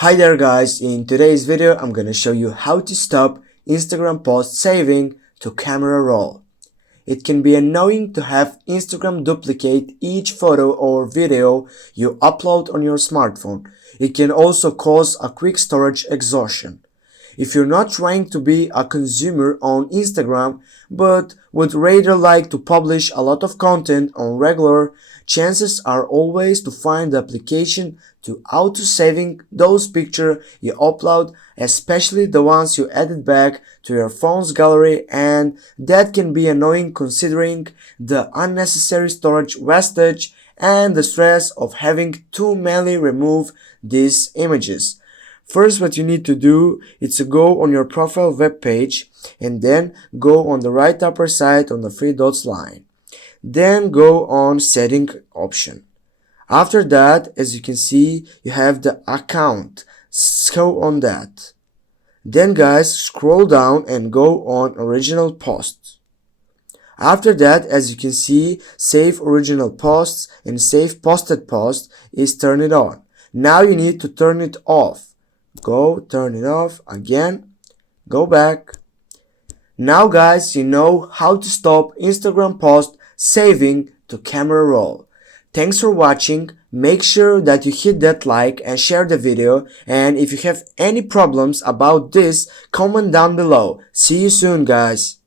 Hi there guys, in today's video I'm gonna show you how to stop Instagram post saving to camera roll. It can be annoying to have Instagram duplicate each photo or video you upload on your smartphone. It can also cause a quick storage exhaustion. If you're not trying to be a consumer on Instagram but would rather like to publish a lot of content on regular, chances are always to find the application to auto-saving those pictures you upload, especially the ones you edit back to your phone's gallery, and that can be annoying considering the unnecessary storage wastage and the stress of having to manually remove these images. First, what you need to do is to go on your profile web page and then go on the right upper side on the three dots line. Then go on setting option. After that, as you can see, you have the account. Go on that. Then guys, scroll down and go on original posts. After that, as you can see, save original posts and save posted posts is turned on. Now you need to turn it off. Go turn it off again, go back. Now guys, you know how to stop Instagram post saving to camera roll. Thanks for watching. Make sure that you hit that like and share the video, and if you have any problems about this, comment down below. See you soon guys.